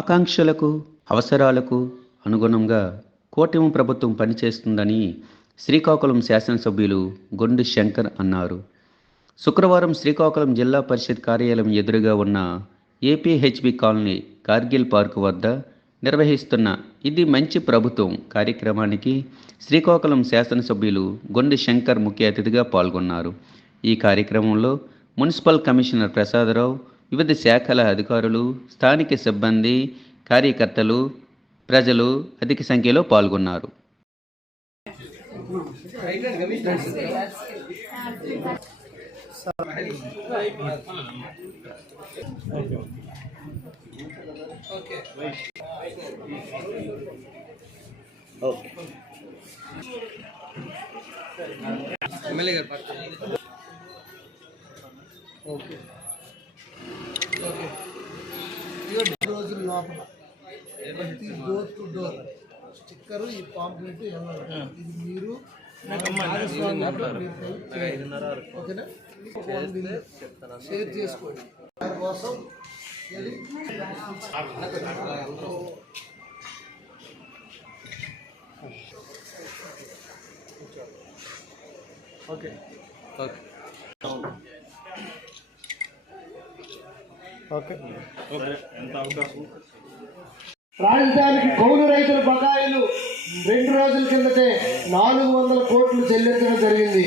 ఆకాంక్షలకు అవసరాలకు అనుగుణంగా కూటమి ప్రభుత్వం పనిచేస్తుందని శ్రీకాకుళం శాసనసభ్యులు గొండు శంకర్ అన్నారు. శుక్రవారం శ్రీకాకుళం జిల్లా పరిషత్ కార్యాలయం ఎదురుగా ఉన్న ఏపీహెచ్బి కాలనీ కార్గిల్ పార్కు వద్ద నిర్వహిస్తున్న ఇది మంచి ప్రభుత్వం కార్యక్రమానికి శ్రీకాకుళం శాసనసభ్యులు గొండు శంకర్ ముఖ్య అతిథిగా పాల్గొన్నారు. ఈ కార్యక్రమంలో మున్సిపల్ కమిషనర్ ప్రసాదరావు, వివిధ శాఖల అధికారులు, స్థానిక సిబ్బంది, కార్యకర్తలు, ప్రజలు అధిక సంఖ్యలో పాల్గొన్నారు. రోజుల లోపల ప్రతి డోర్ టు డోర్ స్టిక్కరు ఈ పాంప్లెట్ ఇది మీరు ఓకేనా, షేర్ చేసుకోండి. దానికోసం ఓకే ఓకే రాజధానికి కౌలు రైతుల బకాయిలు 2 రోజుల కిందటే 400 కోట్లు చెల్లించడం జరిగింది.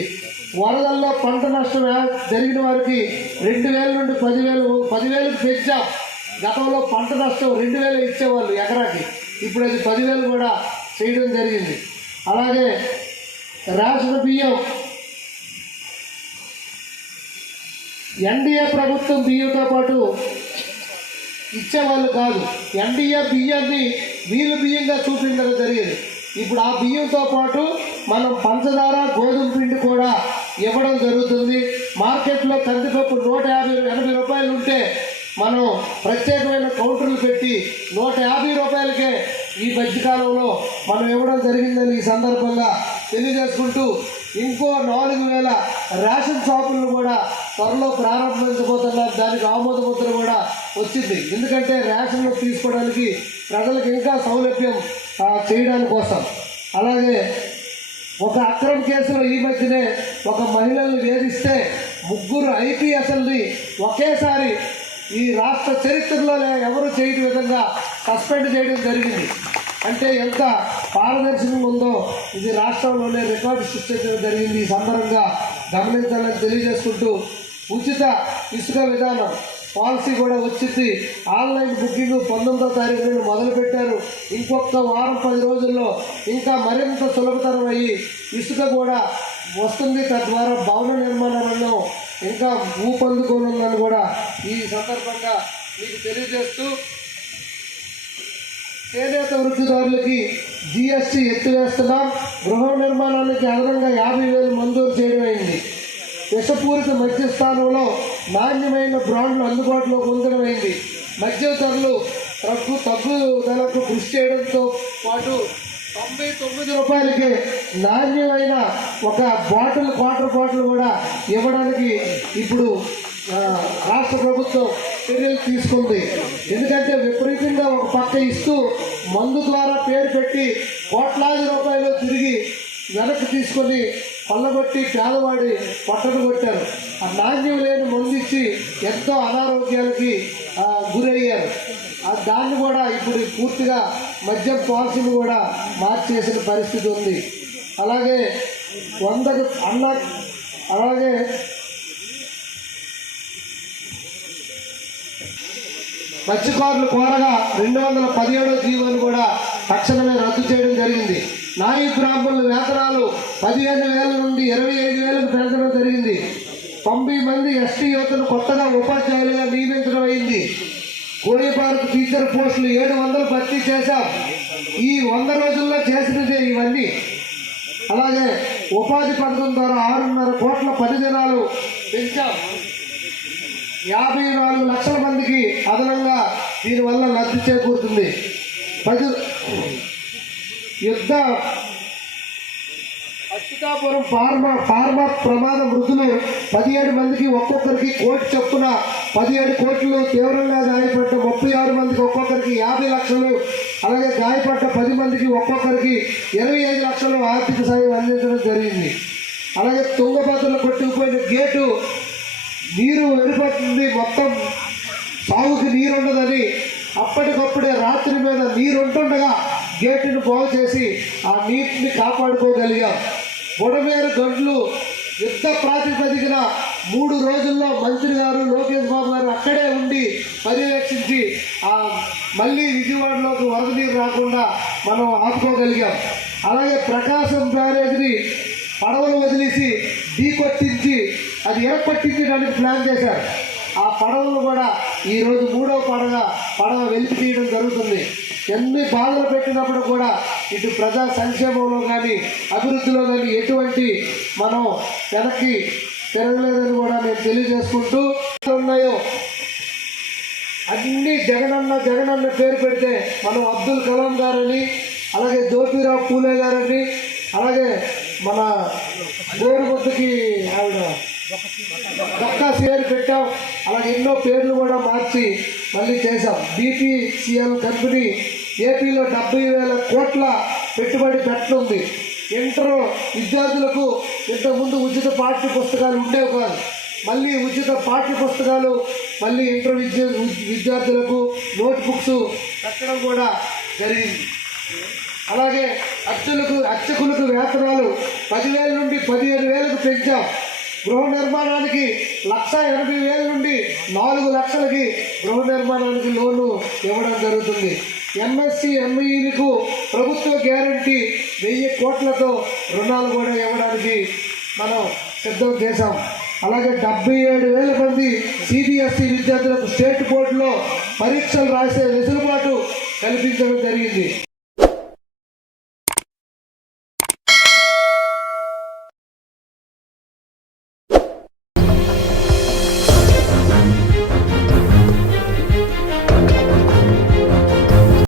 వరదల్లో పంట నష్టం జరిగిన వారికి 2000 నుండి 10,000కి పెంచాం. గతంలో పంట నష్టం 2,000 ఇచ్చేవాళ్ళు ఎకరాకి, ఇప్పుడు అది 10,000 కూడా చేయడం జరిగింది. అలాగే రేషన్ బియ్యం ఎన్డీఏ ప్రభుత్వం బియ్యంతో పాటు ఇచ్చేవాళ్ళు కాదు, ఎన్డీఏ బియ్యాన్ని వీళ్ళు బియ్యంగా చూపించడం జరిగింది. ఇప్పుడు ఆ బియ్యంతో పాటు మనం పంచదార, గోధుమ పిండి కూడా ఇవ్వడం జరుగుతుంది. మార్కెట్లో కందిపప్పు 180 రూపాయలు ఉంటే మనం ప్రత్యేకమైన కౌంటర్లు పెట్టి 150 రూపాయలకే ఈ మధ్యకాలంలో మనం ఇవ్వడం జరిగిందని ఈ సందర్భంగా తెలియజేసుకుంటూ, ఇంకో 4,000 రేషన్ షాపులను కూడా త్వరలో ప్రారంభించబోతున్నారు. దానికి ఆమోద ముద్ర కూడా వచ్చింది. ఎందుకంటే రేషన్లు తీసుకోవడానికి ప్రజలకు ఇంకా సౌలభ్యం చేయడానికి కోసం. అలాగే ఒక అక్రమ కేసులో ఈ మధ్యనే ఒక మహిళల్ని వేధిస్తే 3 ఐపీఎస్ఎల్ని ఒకేసారి ఈ రాష్ట్ర చరిత్రలో ఎవరు చేయని విధంగా సస్పెండ్ చేయడం జరిగింది. అంటే ఎంత పారదర్శకంగా ఉందో ఇది రాష్ట్రంలోనే రికార్డు సృష్టించడం జరిగింది. ఈ సందర్భంగా గమనించాలని తెలియజేసుకుంటూ, ఉచిత ఇసుక విధానం పాలసీ కూడా వచ్చింది. ఆన్లైన్ బుకింగ్ 19వ తారీఖు నుండి మొదలుపెట్టారు. ఇంకొక వారం 10 రోజుల్లో ఇంకా మరింత సులభతరం అయ్యి ఇసుక కూడా వస్తుంది. తద్వారా భవన నిర్మాణాలను ఇంకా ఊపందుకోనుందని కూడా ఈ సందర్భంగా మీకు తెలియజేస్తూ, చేనేత వృత్తిదారులకి జీఎస్టీ ఎత్తివేస్తున్నాం. గృహ నిర్మాణానికి అదనంగా 50,000 మంజూరు చేయడం అయింది. విషపూరిత మద్య స్థానంలో నాణ్యమైన బ్రాండ్లు అందుబాటులోకి ఉంచడమైంది. మద్య ధరలు తగ్గుదలకు కృషి చేయడంతో పాటు 99 రూపాయలకి నాణ్యమైన ఒక క్వార్టర్ బాటిల్ కూడా ఇవ్వడానికి ఇప్పుడు రాష్ట్ర ప్రభుత్వం చర్యలు తీసుకుంది. ఎందుకంటే విపరీతంగా ఒక పక్క ఇస్తూ మందు ద్వారా పేరు పెట్టి కోట్లాది రూపాయలు తిరిగి వెనక్కి తీసుకొని కొల్లగొట్టి పేదవాడి పొట్టను కొట్టారు. ఆ నాణ్యం లేని మందు ఇచ్చి ఎంతో అనారోగ్యాలకి గురయ్యారు. దాన్ని కూడా ఇప్పుడు పూర్తిగా మద్యం పాలసీని కూడా మార్చేసిన పరిస్థితి ఉంది. అలాగే అలాగే మత్స్యకారులు కోరగా 217వ జీవోను కూడా తక్షణమే రద్దు చేయడం జరిగింది. నాయి బ్రాహ్మణుల వేతనాలు 15,000 నుండి 25,000కు పెంచడం జరిగింది. 90 మంది ఎస్టీ యువతను కొత్తగా ఉపాధ్యాయులుగా నియమించడం అయింది. కోడిపారకు టీచర్ పోస్టులు 700 భర్తీ చేశాం. ఈ 100 రోజుల్లో చేసినదే ఇవన్నీ. అలాగే ఉపాధి పథకం ద్వారా 6.5 కోట్ల పని దినాలు పెంచాం. 54 లక్షల మందికి అదనంగా దీనివల్ల లబ్ధి చేకూరుతుంది. యుద్ధ అచ్యుతాపురం ఫార్మా ప్రమాద మృతులు 17 మందికి ఒక్కొక్కరికి కోటి చొప్పున 17 కోట్లు, తీవ్రంగా గాయపడ్డ 36 మందికి ఒక్కొక్కరికి 50 లక్షలు, అలాగే గాయపడ్డ 10 మందికి ఒక్కొక్కరికి 25 లక్షలు ఆర్థిక సాయం అందించడం జరిగింది. అలాగే తుంగభద్రలో కొట్టుకుపోయిన గేటు నీరు వెళ్ళిపోతుంది, మొత్తం సాగుకి నీరు ఉండదని అప్పటికప్పుడే రాత్రి మీద నీరు ఉంటుండగా గేటును బాగు చేసి ఆ నీటిని కాపాడుకోగలిగాం. బుడమేరు గంటలు యుద్ధ ప్రాతిపదికన 3 రోజుల్లో మంత్రి గారు లోకేష్ బాబు గారు అక్కడే ఉండి పర్యవేక్షించి మళ్ళీ విజయవాడలోకి వరద నీరు రాకుండా మనం ఆపుకోగలిగాం. అలాగే ప్రకాశం బ్యారేజ్ని పడవలు వదిలేసి ఢీకొట్టించి అది ఎరపట్టించడానికి ప్లాన్ చేశారు. ఆ పడవలు కూడా ఈరోజు 3వ పడవ వెలికి తీయడం జరుగుతుంది. ఎన్ని బాధలు పెట్టినప్పుడు కూడా ఇటు ప్రజా సంక్షేమంలో కానీ అభివృద్ధిలో కానీ ఎటువంటి మనం వెనక్కి తిరగలేదని కూడా నేను తెలియజేసుకుంటూ ఉన్నాయో అన్నీ జగనన్న పేరు పెడితే మనం అబ్దుల్ కలాం గారని, అలాగే జ్యోతిరావు పూలే గారని, అలాగే మన గోరుముద్దకి ఆవిడ డొక్కా పేరు పెట్టాం. అలాగే ఎన్నో పేర్లు కూడా మార్చి మళ్ళీ చేశాం. బీపీసీఎల్ కంపెనీ ఏపీలో 70,000 కోట్ల పెట్టుబడి పెట్టనుంది. ఇంటర్ విద్యార్థులకు ఇంతకుముందు ఉచిత పాఠ్య పుస్తకాలు ఉండేవి కాదు, మళ్ళీ ఉచిత పాఠ్య పుస్తకాలు, మళ్ళీ ఇంటర్ విద్యార్థులకు నోట్బుక్స్ పెట్టడం కూడా జరిగింది. అలాగే అర్చకులకు వేతనాలు 10,000 నుండి 15,000కు పెంచాం. గృహ నిర్మాణానికి 1,80,000 నుండి 4 లక్షలకి గృహ నిర్మాణానికి లోను ఇవ్వడం జరుగుతుంది. ఎంఎస్సి ఎంఈలకు ప్రభుత్వ గ్యారంటీ 1000 కోట్లతో రుణాలు కూడా ఇవ్వడానికి మనం సిద్ధం చేశాం. అలాగే 77,000 మంది సిబిఎస్ఈ విద్యార్థులకు స్టేట్ బోర్డులో పరీక్షలు రాసే వెసులుబాటు కల్పించడం జరిగింది.